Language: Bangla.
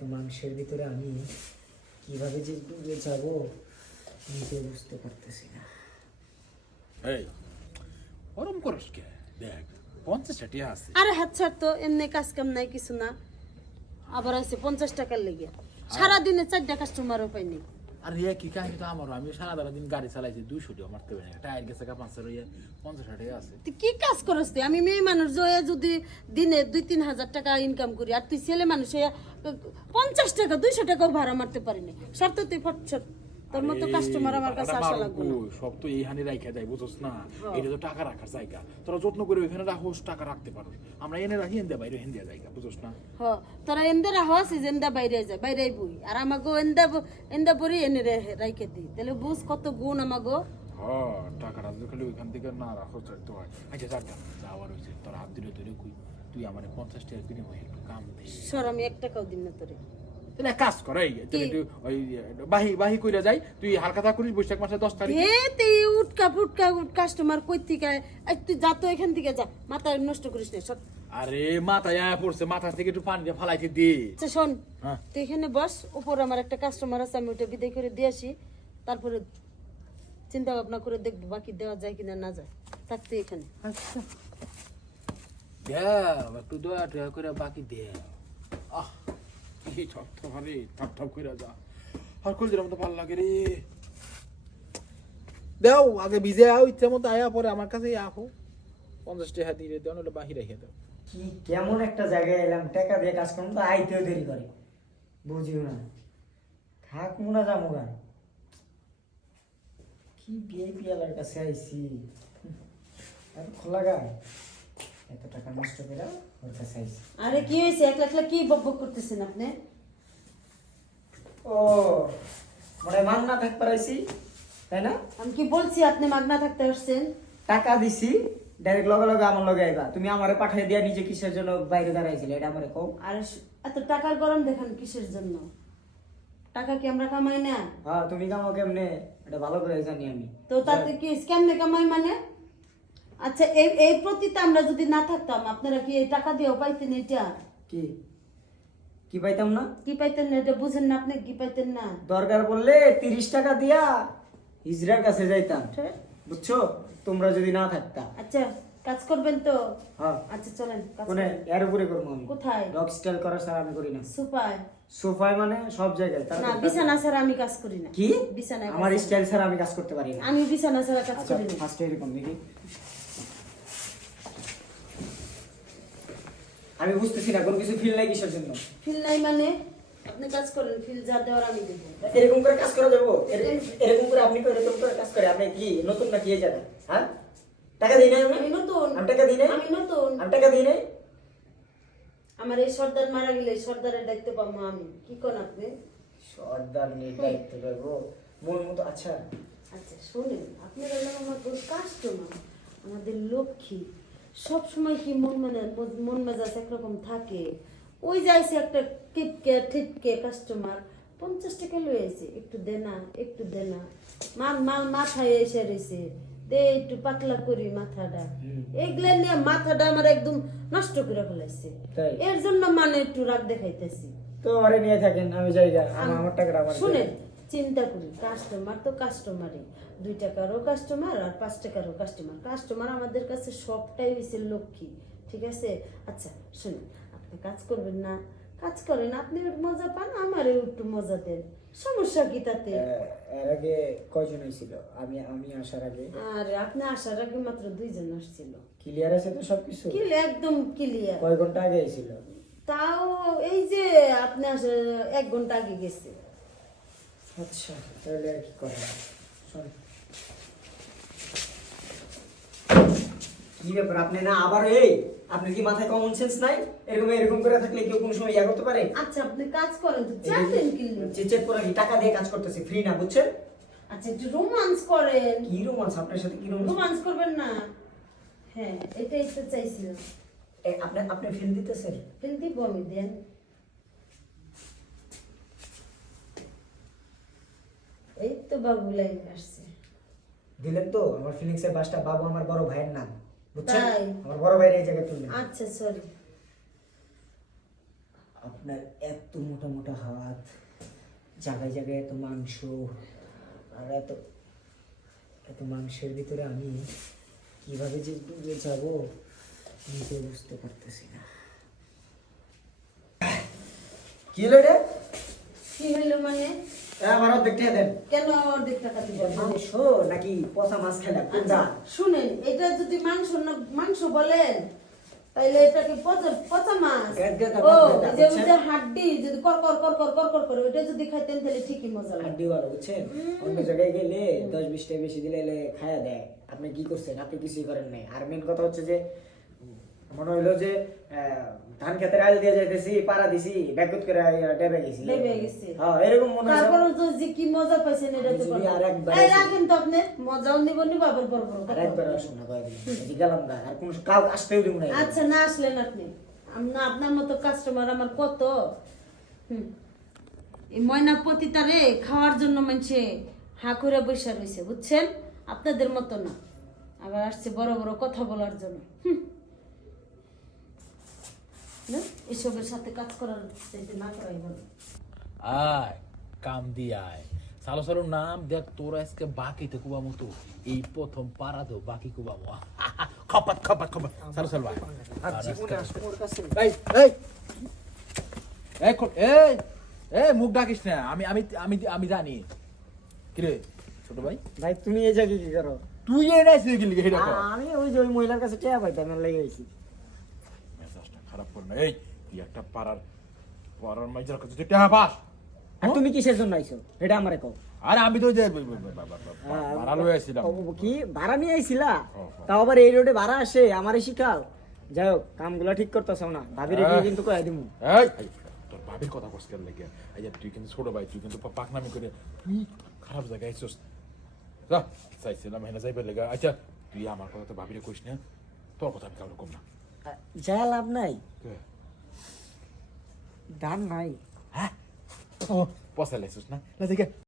এত মানুষের ভিতরে আমি কিভাবে যে ডুবে যাব নিজে বুঝতে পারতেছি না। এই ওরম করস কে? দেখ 50 টাকা আছে। আরে হাত ছাড় তো, এমনি কাজ কাম নাই কিছু না, আবার আছে 50 টাকার লেগে। সারাদিনে 4টা কাস্টমারও পাইনি। আর কি কাহিনী তো আমারও, আমি সারা দিন গাড়ি চালাইছি 200 টাকা মারতে পারি না, টায়ার গেছে গা 50 টাকা আছে। তুই কি কাজ করস তুই? আমি মেয়ে মানুষ জয়ে যদি দিনে 2-3 হাজার টাকা ইনকাম করি, আর তুই ছেলে মানুষ হয়ে 50 টাকা 200 টাকাও ভাড়া মারতে পারিনি। শর্ত তুই ফটছট, তোর মতো কাস্টমার আমার কাছে আসা লাগবে না। সব তো এই হানি রাখা যায়, বুঝছ না? এটা তো টাকা রাখার জায়গা, তোরা যত্ন করে ওইখানে রাখোস, টাকা রাখতে পারোস। আমরা এনে রাখি এনে বাইরে হেন জায়গা, বুঝছ না? তোরা এন্দে রাহো আছে যেন্দা বাইরে যায়, বাইরে বই, আর আমাগো এন্দা পরি এনে রাইখে দিই, তাহলে বুঝ কত গুণ আমাগো। টাকাটা যদি খালি ওইখান থেকে না রাখো তো হয়। আচ্ছা যাওয়ার হয়েছে, তোর হাত দিলে তুই কই, তুই আমার 50 টাকা কিনে হয়ে একটু কাম দে। সর, আমি 1 টাকাও দিন না তোরে। তাহলে কাজ কর, এই ওই বাহি কইরা যাই, তুই হালকা করিস বৈশাখ মাসে 10 তারিখ। তুই উটকা কাস্টমার কই থেকে, তুই যা তো এখান থেকে যা, মাথা নষ্ট করিস না। সর। আরে মাথায় আয়া পড়ছে, মাথা থেকে একটু পানি দিয়ে ফালাইতে দে। আচ্ছা শোন, তুই এখানে বস, উপর আমার একটা কাস্টমার আছে, আমি ওটা বিদায় করে দিয়ে আসি, তারপরে চিন্তা ভাবনা করে দেখবো বাকি দেওয়া যায় কিনা না যায়। থাক তুই এখানে। আচ্ছা একটু দয়া টয়া করে বাকি দে। কি ঠপ রে, ঠপ করে যা, আর কল দিলাম তো ভালো লাগে রে। দেও আগে ভিজে আও, ইচ্ছা মতো আয়া, পরে আমার কাছে আহো, 50 টাকা দিয়ে দেও, নাহলে বাহি রেখে দাও। কি কেমন একটা জায়গায় এলাম, টাকা দিয়ে কাজ করুন তো আইতেও দেরি করে, বুঝিও না। থাক মোনা যাবো গা, কি বিআইপি আলার কাছে আইছি, এত খোলা গায়, এত টাকা নষ্ট করে ওর কাছে আইছি। আরে কি হয়েছে? একলা একলা কি বকবক করতেছেন আপনি? ও মনে মাগনা থাক পারাইছি, তাই না? আমি কি বলছি আপনি মাগনা থাকতে আসছেন? টাকা দিছি ডাইরেক্ট লগে লগে আমার লগে আইবা, তুমি আমারে পাঠিয়ে দিয়া নিজে কিসের জন্য বাইরে দাঁড়াইছিলে এটা আমারে কও। আর এত টাকার গরম দেখান কিসের জন্য? টাকা কি আমরা কামাই না? হ্যাঁ তুমি কামাও কেমনে এটা ভালো করে জানি আমি। তো তাতে কি কেমনে কামাই মানে? আচ্ছা এই প্রতিতে আমরা যদি না থাকতাম, আপনারা কি এই টাকা দিয়েও পাইতেন? এটা কি কি পাইতাম না? কি পাইতেন না এটা বুঝেন না আপনি? কি পাইতেন না? দরকার পড়লে 30 টাকা দিয়া হিজড়ার কাছে যাইতাম, বুঝছো, তোমরা যদি না থাকতা। আচ্ছা কাজ করবেন তো? হ্যাঁ। আচ্ছা চলেন কাজ কোনে করেন। এর উপরে করব আমি। কোথায়? ডগ স্টাইল করা ছাড়া আমি করি না। সোফায়? সোফায় মানে সব জায়গায়। না, বিছানা ছাড়া আমি কাজ করি না। কি? বিছানায় আমার স্টাইল ছাড়া আমি কাজ করতে পারি না। আমি বিছানা ছাড়া কাজ আচ্ছা করি না। ফার্স্ট এরকম দেখি, আমি বুঝতেছি না কোন কিছু ফিল নাই কিসের জন্য। ফিল নাই মানে? আপনি কাজ করেন, ফিল যা দেওয়ার আমি দেবো। এরকম করে কাজ করা যাবো? এরকম করে আপনি করে এরকম করে কাজ করে আপনি কি নতুন নাকি এই জায়গা? হ্যাঁ টাকা দিই নাই আমি নতুন। আমি টাকা দিই নাই। আমি নতুন। আমি টাকা দিই নাই। আমার এই সর্দার মারা গেলে সর্দারের দায়িত্ব পাবো আমি। কি কোন আপনি? সর্দার নিয়ে দায়িত্ব পাবো মন মতো। আচ্ছা আচ্ছা শুনেন, আপনারা হলেন আমাদের কাস্টমার, আমাদের লক্ষ্মী। সব সময় কি মন মেজাজ একরকম থাকে? ওই যাইছে একটা ঠিককে কাস্টমার 50 টাকা লয়ে আইছে, একটু দে না, একটু দে না, মাল মাথায় এসে রয়েছে, দে একটু পাতলা করি মাথাটা। এগুলা নিয়ে মাথাটা আমার একদম নষ্ট করে ফেলাইছে। তাই? এর জন্য মানে একটু রাগ দেখাইতেছি। তো আরে নিয়ে থাকেন, আমি জায়গা আমার টাকাটা আমার শুনেন, চিন্তা করি, কাস্টমার তো কাস্টমারই, 2 টাকারও কাস্টমার আর 5 টাকারও কাস্টমার। কাস্টমার আমাদের কাছে সবটাই হয়েছে লক্ষ্মী, ঠিক আছে? আচ্ছা শুনুন, আপনি কাজ করবেন না? কাজ করেন, আপনি একটু মজা পান, আমারও একটু মজা দেন, সমস্যা কি তাতে? এর আগে কয়জন হয়েছিল আমি আসার আগে? আরে আপনি আসার আগে মাত্র 2 জন আসছিল। ক্লিয়ার আছে তো সবকিছু? একদম ক্লিয়ার। কয় ঘন্টা আগে এসেছিল? তাও এই যে আপনি আসার 1 ঘন্টা আগে গেছে। আচ্ছা তাহলে আর কি করা যায়? শোন, কি ব্যাপার আপনি না আবার আপনার কি মাথায় কমন সেন্স নাই? এরকম করে থাকলে কেউ কোনো সময় ইয়া করতে পারে? আচ্ছা আপনি কাজ করেন তো, জানেন কি? চেক করে কি টাকা দিয়ে কাজ করতেছি, ফ্রি না, বুঝছেন? আচ্ছা একটু রোমান্স করেন। কি রোমান্স? আপনার সাথে কি রোমান্স করবেন না? হ্যাঁ এটাই তো চাইছিলাম। আপনি ফিল দিতেছেন? ফেল দিব আমি, দেন। এই তো বাবু লাইন আসছে। দিলেন তো? আমার ফিলিংস এর বাসটা বাবু আমার বড় ভাইয়ের নাম, বুঝছেন? তাই? আমার বড় ভাইয়ের এই জায়গায় তুললেন। আচ্ছা সরি। আপনার এত মোটা মোটা জায়গায় জায়গায় এত মাংস, আর এত এত মাংসের ভিতরে আমি কিভাবে যে ডুবে যাব নিজে বুঝতে পারতেছি না। কি হলো রে? কি হইলো মানে? আমার অর্ধেকটা দেন। কেন অর্ধেক টাকা দিবেন? মাংস নাকি পচা মাছ খেলা কোনটা? শুনেন, এটা যদি মাংস বলেন তাইলে এটা কি পচা মাছ? ও যে ওই যে হাড্ডি যদি কর কর কর কর কর কর করে ওটা যদি খাইতেন তাহলে ঠিকই মজা লাগে। হাড্ডি বড় বুঝছেন, অন্য জায়গায় গেলে 10-20 টাকা বেশি দিলে খায়া দেয়। আপনি কি করছেন? আপনি কিছুই করেন নাই। আর মেন কথা হচ্ছে যে মনে হইলো যে ধান খেতের আল দিয়ে যাইতেছি, পাড়া দিছি, ব্যাকত করে ডেবে গেছি। ডেবে গেছি। হ্যাঁ এরকম মনে হয়। তারপর তো যে কি মজা পাইছেন এটা তো যদি আর একবার এই রাখেন তো আপনি মজাও নিবনি বাবার বড় আর একবার আসুন না কয়েকদিন এই গেলাম না, আর কোন কাউ আসতেও দিব না। আচ্ছা না আসলেন আপনি, আপনার মতো কাস্টমার আমার কত। এই ময়না পতিতারে খাওয়ার জন্য মানুষে হা করে বসে রয়েছে বুঝছেন, আপনাদের মতো না। আবার আসছে বড় বড় কথা বলার জন্য। না এসবের সাথে কাজ করার চাইতে না করাই ভালো। আয় কাম দিয়ে আয় সালো সালো নাম দেখ তোর আজকে বাকিতে কুবামো তো এই প্রথম পারা দো বাকি কুবামো খপাত খপাত খপাত সালো সালো আর জীবনে আসলে ওর কাছে এই এই এই এই এই মুখ ডাকিস না, আমি আমি আমি আমি জানি কি রে ছোট ভাই। ভাই তুমি এই জায়গায় কি করো? তুই এই নাইছিস কি লিখে এটা আমি ওই যে ওই মহিলার কাছে টাকা পাইতাম না লেগে গেছি। মেজাজটা খারাপ কর না। এই তুই একটা পাড়ার মাইজার কাছে তুই টাকা পাস, আর তুমি কিসের জন্য আইছো এটা আমারে কও। আরে আমি তো যে ভাড়া লয়ে আসছিলাম। কি ভাড়া নিয়ে আইছিলা? তাও আবার এই রোডে ভাড়া আসে আমারে শিখাও। যাই হোক কামগুলো ঠিক করতেছ না, ভাবিরে গিয়ে কিন্তু কয়ে দিমু। এই তোর ভাবির কথা কস কেন লাগে? এই যে তুই কিন্তু ছোট ভাই, তুই কিন্তু পাকনামি করে তুই খারাপ জায়গায় আইছস। যা চাইছিলাম হেনা যাইবার লেগে। আচ্ছা তুই আমার কথা তো ভাবিরে কইস না, তোর কথা আমি কাউকে কম না। যা লাভ নাই, দাম নাই। হ্যাঁ পয়সা লাইছস না, লা দেখে